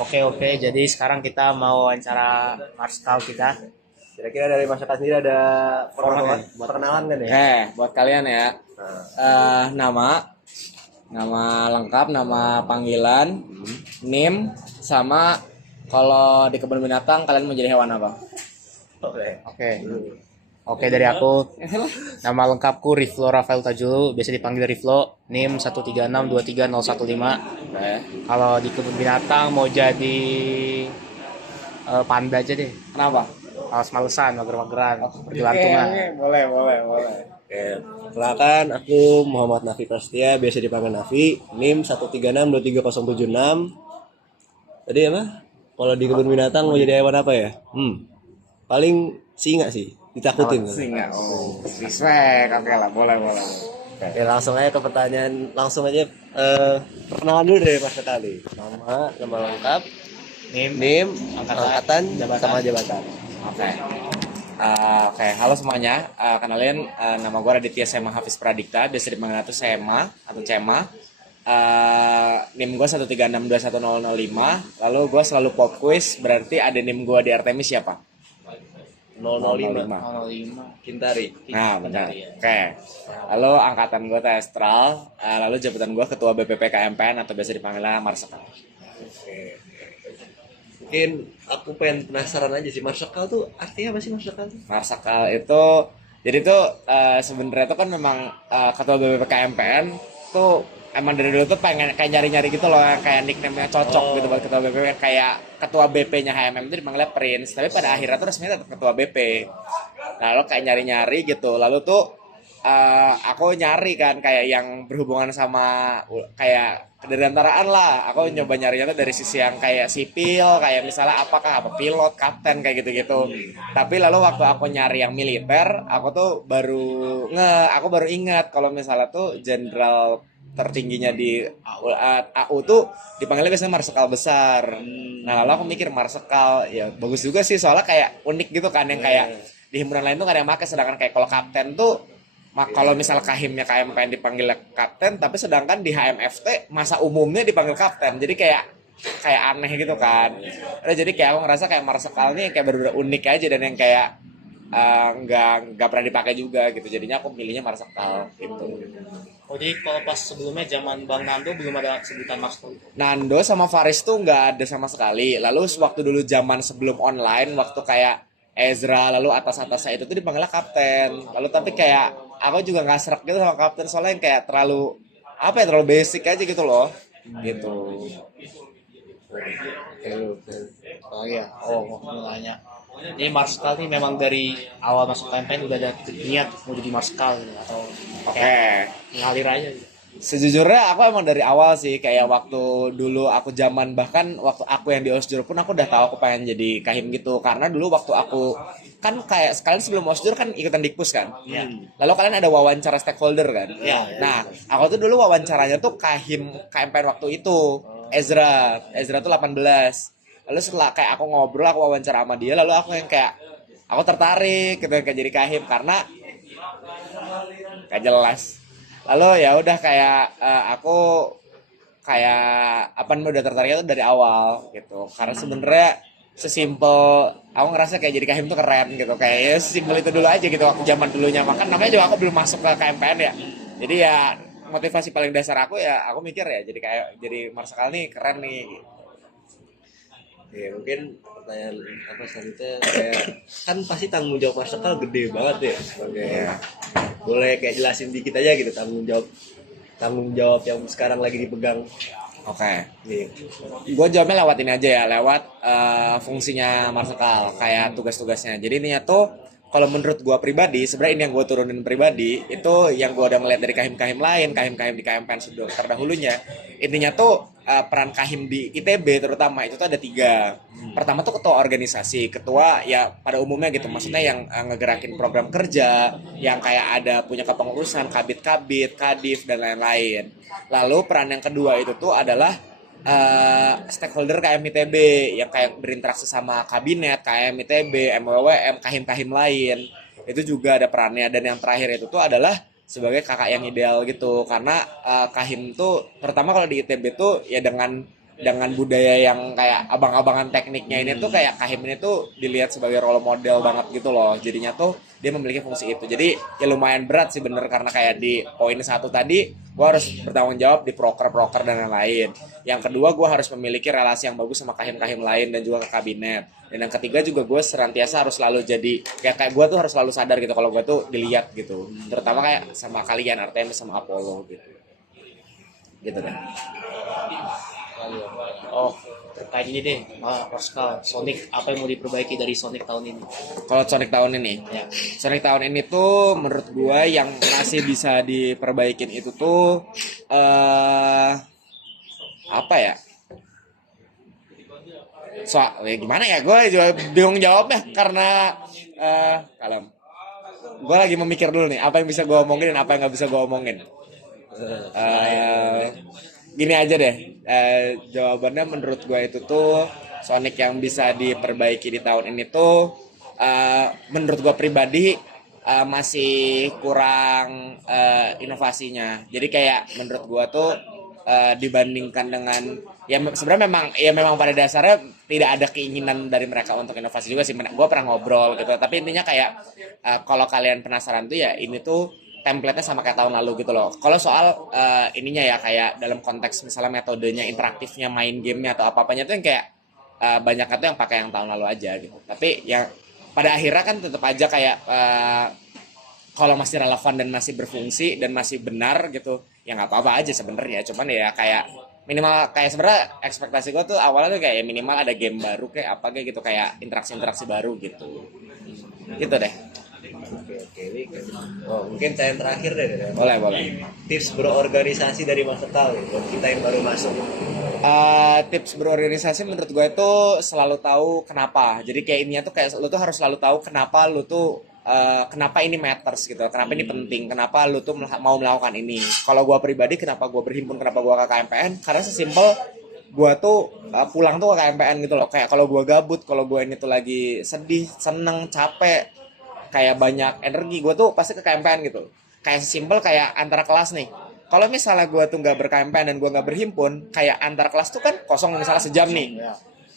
Oke, jadi sekarang kita mau wawancara Marskal kita. Kira-kira dari masyarakat sendiri ada perkenalan kan ya? Buat kalian ya, nama, nama lengkap, nama panggilan, NIM, sama kalau di kebun binatang kalian mau jadi hewan apa? Oke. Oke, dari aku. Nama lengkapku Riflo Rafael Tajulu, biasa dipanggil Riflo, NIM 136230115. Oke. Kalau di kebun binatang mau jadi panda aja deh. Kenapa? Males-malesan, mager-mageran, bergelantungan. Boleh. Oke. Perkenalkan, aku Muhammad Nafi Prasetya, biasa dipanggil Nafi, NIM 136230076. Tadi apa? Kalau di kebun binatang mau jadi hewan apa ya? Paling singa sih, ditakutin. Singa. Oh, respect. Oke lah, boleh. Oke, langsung aja ke pertanyaan, langsung aja perkenalan dulu dari Mas Sekali. Nama lengkap, NIM, angkatan, sama jabatan. Oke. Halo semuanya. Kenalin, nama gue Raditya Sema Hafiz Pradikta, biasa dipanggil itu Sema atau Cema. NIM gue 1362105. Lalu gue selalu pop quiz, berarti ada NIM gue di Artemis siapa? 005 05. Kintari. Nah, benar. Oke. Lalu angkatan gue Astral, lalu jabatan gue ketua BPP KMPN atau biasa dipanggilnya Marsekal. Mungkin aku pengen penasaran aja sih, Marsekal tuh artinya apa sih Marsekal? Marsekal itu jadi tuh sebenarnya tuh kan memang ketua BPP KMPN tuh emang dari dulu tuh pengen kayak nyari-nyari gitu loh, kayak nickname-nya cocok gitu buat ketua BPP, kayak ketua BP-nya HMM itu dipanggilnya Prince, tapi pada akhirnya tuh resminya tetap ketua BP. Lalu kayak nyari-nyari gitu, lalu tuh aku nyari kan kayak yang berhubungan sama kayak kedirgantaraan lah. Aku nyoba nyarinya tuh dari sisi yang kayak sipil, kayak misalnya apakah apa pilot, kapten kayak gitu-gitu. Tapi lalu waktu aku nyari yang militer, aku baru ingat kalau misalnya tuh jenderal tertingginya di AU tuh dipanggilnya biasanya marsekal besar. Nah lalu aku mikir marsekal ya bagus juga sih, soalnya kayak unik gitu kan, yang kayak di himpunan lain tuh gak ada yang pakai, sedangkan kayak kalau kapten tuh kalau misal kahimnya KMPN dipanggil kapten, tapi sedangkan di HMFT masa umumnya dipanggil kapten, jadi kayak aneh gitu kan. Jadi kayak aku ngerasa kayak marsekal nih kayak bener-bener unik aja, dan yang kayak nggak pernah dipakai juga gitu, jadinya aku milihnya marsekal gitu. Oh, jadi kalau pas sebelumnya zaman Bang Nando belum ada sebutan Marskal. Nando sama Faris tuh nggak ada sama sekali. Lalu waktu dulu zaman sebelum online, waktu kayak Ezra lalu atas-atasnya itu tuh dipanggilnya kapten. Lalu tapi kayak aku juga nggak serak gitu sama kapten, soalnya yang kayak terlalu apa ya, terlalu basic aja gitu loh. Gitu. Oh iya, mau nanya. Jadi Marskal ini memang dari awal masuk campaign udah ada niat mau jadi Marskal gitu, atau Oke. ngalir aja gitu. Sejujurnya aku emang dari awal sih, kayak waktu dulu aku zaman, bahkan waktu aku yang di Osjur pun aku udah tahu aku pengen jadi kahim gitu, karena dulu waktu aku kan kayak sekalian sebelum Osjur kan ikutan Dikpus kan. Iya. Lalu kalian ada wawancara stakeholder kan. Iya. Nah, aku tuh dulu wawancaranya tuh kahim KMPN waktu itu. Ezra tuh 18. Lalu setelah kayak aku ngobrol, aku wawancara sama dia, lalu aku yang kayak aku tertarik gitu kayak jadi kahim, karena gak jelas. Lalu ya udah kayak aku kayak apa namanya udah tertariknya tuh dari awal gitu, karena sebenarnya sesimpel aku ngerasa kayak jadi kahim tuh keren gitu, kayak ya sesimpel itu dulu aja gitu waktu zaman dulunya. Makan namanya juga aku belum masuk ke KMPN ya, jadi ya motivasi paling dasar aku ya aku mikir ya jadi kayak jadi marsekal nih keren nih gitu. Ya mungkin pertanyaan apa selanjutnya kayak kan pasti tanggung jawab Marsekal gede banget ya. Oke. Boleh kayak jelasin dikit aja gitu tanggung jawab yang sekarang lagi dipegang. Oke. Nih. Gue jawabnya lewat ini aja ya, lewat fungsinya marsekal, kayak tugas-tugasnya. Jadi ininya tuh kalau menurut gue pribadi, sebenarnya ini yang gue turunin pribadi, itu yang gue udah ngeliat dari kahim-kahim lain, kahim-kahim di KMPN terdahulunya. Intinya tuh peran kahim di ITB terutama itu tuh ada 3. Pertama tuh ketua organisasi, ketua ya pada umumnya gitu, maksudnya yang ngegerakin program kerja, yang kayak ada punya kepengurusan, kabit-kabit, kadif dan lain-lain. Lalu peran yang kedua itu tuh adalah stakeholder KM ITB yang kayak berinteraksi sama kabinet, KM ITB, MWWM, kahim-kahim lain. Itu juga ada perannya. Dan yang terakhir itu tuh adalah sebagai kakak yang ideal gitu, karena kahim tuh terutama kalau di ITB tuh ya dengan dengan budaya yang kayak abang-abangan tekniknya ini tuh kayak Kahim ini tuh dilihat sebagai role model banget gitu loh. Jadinya tuh dia memiliki fungsi itu. Jadi ya lumayan berat sih bener, karena kayak di poin 1 tadi gue harus bertanggung jawab di proker-proker dan lain-lain. Yang kedua gue harus memiliki relasi yang bagus sama Kahim-Kahim lain dan juga ke kabinet. Dan yang ketiga juga gue senantiasa harus selalu jadi kayak gue tuh harus selalu sadar gitu kalau gue tuh dilihat gitu. Terutama kayak sama kalian Artemis sama Apollo gitu. Gitu deh. Oh, terkait ini deh, Pascal, Sonic, apa yang mau diperbaiki dari Sonic tahun ini? Kalau Sonic tahun ini, Ya. Sonic tahun ini tuh menurut gue yang masih bisa diperbaikin itu tuh apa ya? Ya gimana ya? Gue juga bingung jawabnya karena kalem. Gue lagi memikir dulu nih apa yang bisa gue omongin dan apa yang nggak bisa gue omongin. Gini aja deh, jawabannya menurut gue itu tuh Sonic yang bisa diperbaiki di tahun ini tuh menurut gue pribadi masih kurang inovasinya. Jadi kayak menurut gue tuh dibandingkan dengan ya sebenarnya memang pada dasarnya tidak ada keinginan dari mereka untuk inovasi juga sih. Gue pernah ngobrol gitu, tapi intinya kayak kalau kalian penasaran tuh ya ini tuh template-nya sama kayak tahun lalu gitu loh. Kalau soal ininya ya kayak dalam konteks misalnya metodenya, interaktifnya, main gamenya atau apa-apanya tuh yang kayak banyak tuh yang pakai yang tahun lalu aja gitu. Tapi yang pada akhirnya kan tetap aja kayak kalau masih relevan dan masih berfungsi dan masih benar gitu, ya nggak apa-apa aja sebenarnya. Cuman ya kayak minimal kayak sebenarnya ekspektasi gue tuh awalnya tuh kayak minimal ada game baru kayak apa kayak gitu, kayak interaksi baru gitu. Gitu deh. Oke. Oh, mungkin saya yang terakhir deh. Boleh. Tips berorganisasi dari Mas Sekal nih, buat kita yang baru masuk. Tips berorganisasi menurut gue itu selalu tahu kenapa. Jadi kayak ininya tuh kayak lu tuh harus selalu tahu kenapa lu tuh kenapa ini matters gitu, kenapa ini penting, kenapa lu tuh mau melakukan ini. Kalau gue pribadi kenapa gue berhimpun, kenapa gue ke KMPN, karena sesimpel gue tuh pulang tuh ke KMPN gitu loh. Kayak kalau gue gabut, kalau gue ini tuh lagi sedih, seneng, capek, kayak banyak energi, gue tuh pasti ke KMPN gitu. Kayak sesimpel kayak antara kelas nih, kalau misalnya gue tuh nggak ber-KMPN dan gue nggak berhimpun, kayak antar kelas tuh kan kosong misalnya sejam nih.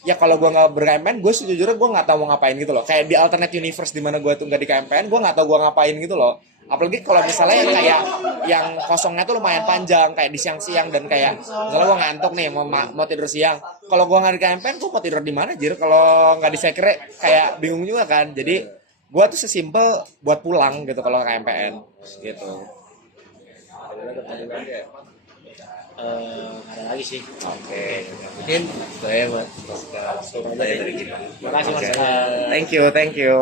Ya kalau gue nggak ber-KMPN, gue sejujurnya gue nggak tahu mau ngapain gitu loh. Kayak di alternate universe di mana gue tuh nggak di KMPN, gue nggak tahu gue ngapain gitu loh. Apalagi kalau misalnya yang kayak yang kosongnya tuh lumayan panjang, kayak di siang-siang dan kayak misalnya gue ngantuk nih mau tidur siang. Kalau gue nggak di KMPN, gue mau tidur di mana jir? Kalau nggak di sekre kayak bingung juga kan. Jadi gue tuh sesimpel buat pulang gitu kalau ke KMPN gitu. Nggak ada lagi sih. Oke. Mungkin saya Mas Sekal. Terima kasih Mas. Thank you.